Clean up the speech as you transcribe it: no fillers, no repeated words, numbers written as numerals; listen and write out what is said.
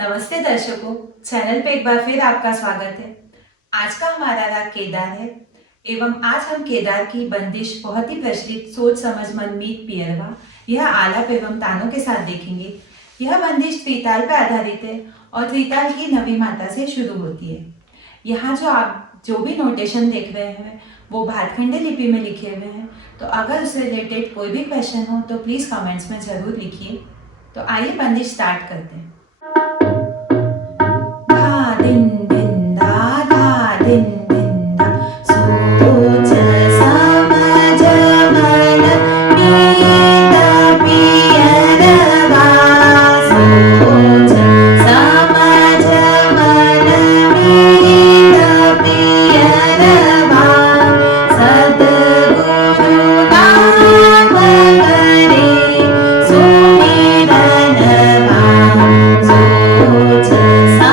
नमस्ते दर्शकों, चैनल पे एक बार फिर आपका स्वागत है। आज का हमारा राग केदार है एवं आज हम केदार की बंदिश बहुत ही प्रचलित सोच समझ मन मीत पियरवा यह आलाप एवं तानों के साथ देखेंगे। यह बंदिश त्रिताल पर आधारित है और त्रिताल की नवी मात्रा से शुरू होती है। यहाँ जो आप जो भी नोटेशन देख रहे हैं वो भातखंडी लिपि में लिखे हुए हैं, तो अगर उससे रिलेटेड कोई भी क्वेश्चन हो तो प्लीज़ कमेंट्स में ज़रूर लिखिए। तो आइए बंदिश स्टार्ट करते हैं। दिन दिन धा दिन दिन धा सोच समझ मन मीत पियरवा सोच समझ मन मीत पियरवा सद्गुरु नाम करे सुमिरन सोच सा